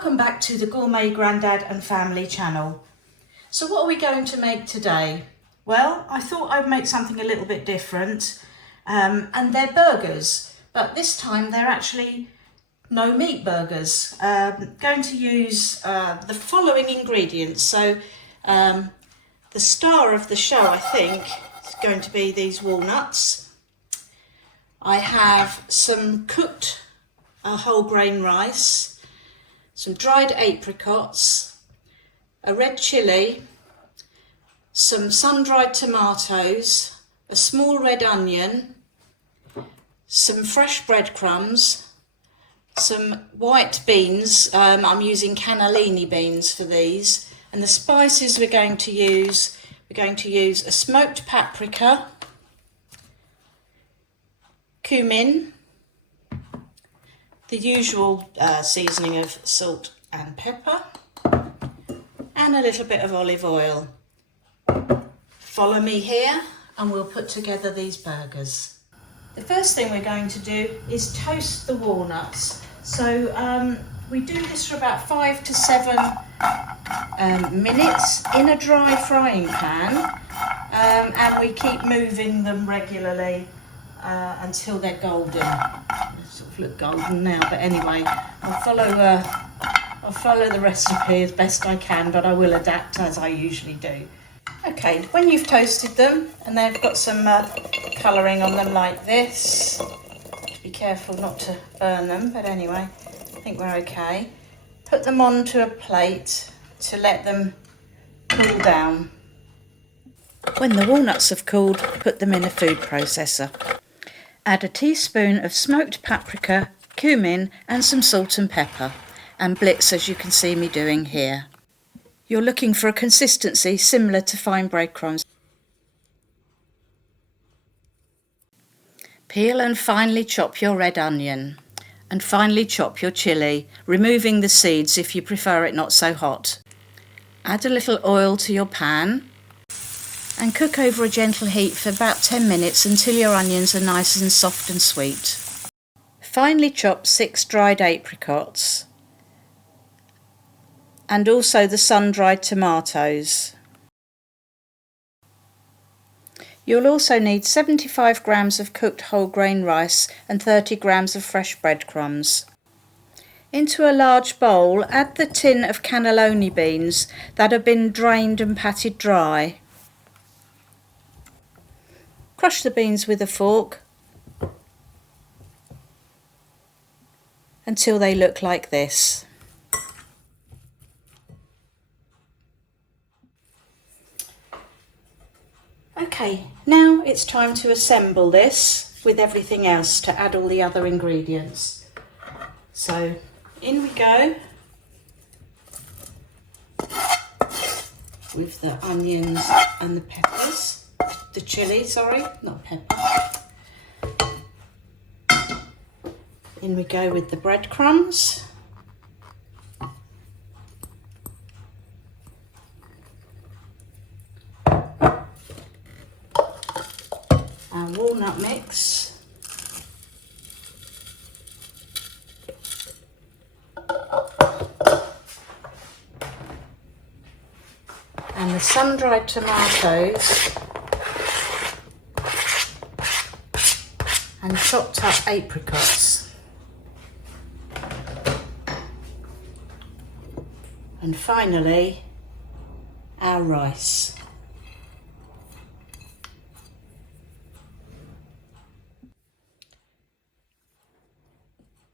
Welcome back to the Gourmet Grandad and Family channel. So what are we going to make today? Well, I thought I'd make something a little bit different, and they're burgers, but this time they're actually no meat burgers. Going to use the following ingredients. So the star of the show, I think, is going to be these walnuts. I have some cooked whole grain rice, some dried apricots, a red chilli, some sun-dried tomatoes, a small red onion, some fresh breadcrumbs, some white beans. I'm using cannellini beans for these, and the spices we're going to use a smoked paprika, cumin, the usual seasoning of salt and pepper, and a little bit of olive oil. Follow me here and we'll put together these burgers. The first thing we're going to do is toast the walnuts. So we do this for about 5 to 7 minutes in a dry frying pan, and we keep moving them regularly until they're golden. They sort of look golden now, but anyway, I'll follow the recipe as best I can, but I will adapt as I usually do. Okay, when you've toasted them and they've got some colouring on them like this, be careful not to burn them, but anyway, I think we're okay. Put them onto a plate to let them cool down. When the walnuts have cooled, put them in a food processor. Add a teaspoon of smoked paprika, cumin and some salt and pepper, and blitz as you can see me doing here. You're looking for a consistency similar to fine breadcrumbs. Peel and finely chop your red onion, and finely chop your chilli, removing the seeds if you prefer it not so hot. Add a little oil to your pan and cook over a gentle heat for about 10 minutes until your onions are nice and soft and sweet. Finely chop 6 dried apricots and also the sun-dried tomatoes. You'll also need 75 grams of cooked whole grain rice and 30 grams of fresh breadcrumbs. Into a large bowl, add the tin of cannelloni beans that have been drained and patted dry. Crush the beans with a fork until they look like this. Okay, now it's time to assemble this with everything else to add all the other ingredients. So in we go with the onions and the peppers. The chilli, sorry, not pepper. In we go with the breadcrumbs. Our walnut mix. And the sun-dried tomatoes. And chopped up apricots. And finally, our rice.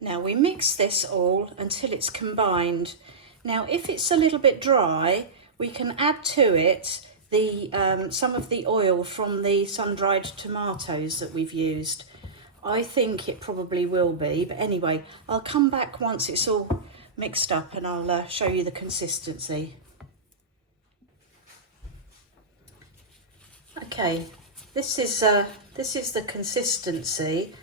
Now we mix this all until it's combined. Now if it's a little bit dry, we can add to it the some of the oil from the sun-dried tomatoes that we've used. I think it probably will be, but anyway, I'll come back once it's all mixed up and I'll show you the consistency. Okay, this is the consistency,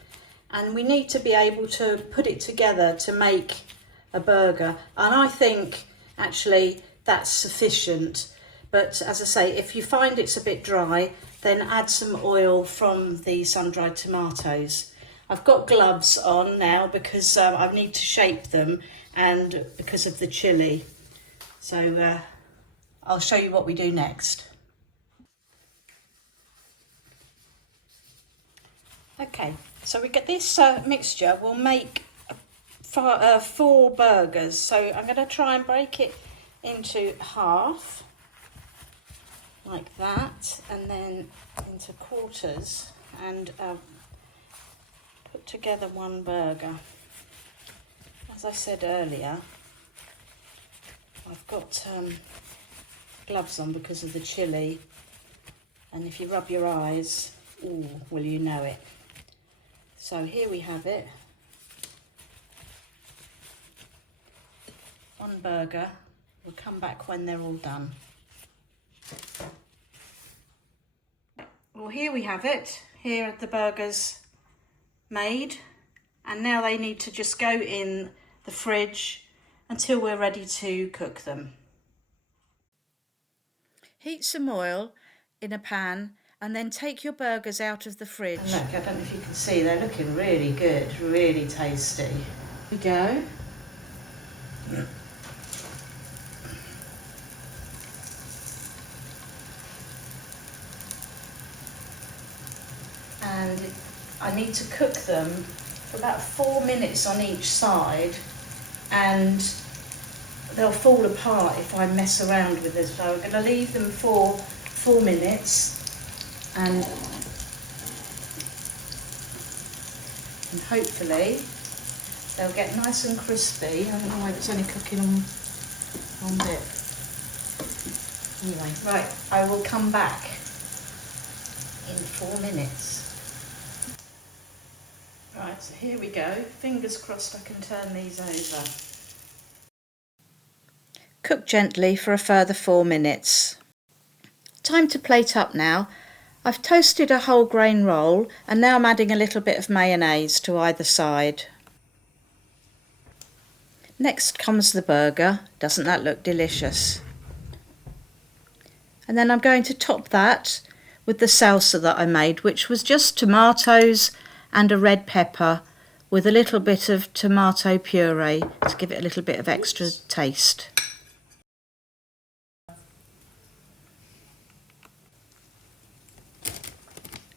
and we need to be able to put it together to make a burger, and I think actually that's sufficient. But as I say, if you find it's a bit dry, then add some oil from the sun-dried tomatoes. I've got gloves on now because I need to shape them and because of the chilli. So I'll show you what we do next. Okay, so we get this mixture. We'll make 4 burgers. So I'm going to try and break it into half, like that, and then into quarters, and put together 1 burger. As I said earlier, I've got gloves on because of the chilli, and if you rub your eyes, ooh, will you know it. So here we have it. 1 burger. We'll come back when they're all done. Well, here we have it. Here are the burgers made, and now they need to just go in the fridge until we're ready to cook them. Heat some oil in a pan and then take your burgers out of the fridge. And look, I don't know if you can see, they're looking really good, really tasty. Here we go. And I need to cook them for about 4 minutes on each side, and they'll fall apart if I mess around with this. So I'm going to leave them for 4 minutes, and hopefully they'll get nice and crispy. I don't know why it's only cooking on one bit. Anyway, right, I will come back in 4 minutes. Right, so here we go. Fingers crossed I can turn these over. Cook gently for a further 4 minutes. Time to plate up now. I've toasted a whole grain roll, and now I'm adding a little bit of mayonnaise to either side. Next comes the burger. Doesn't that look delicious? And then I'm going to top that with the salsa that I made, which was just tomatoes and a red pepper with a little bit of tomato puree to give it a little bit of extra taste.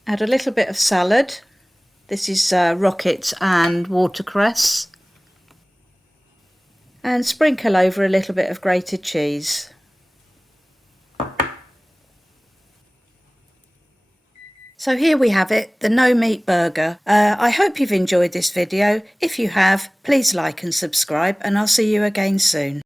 Add a little bit of salad. This is rockets and watercress. And sprinkle over a little bit of grated cheese. So here we have it, the no meat burger. I hope you've enjoyed this video. If you have, please like and subscribe, and I'll see you again soon.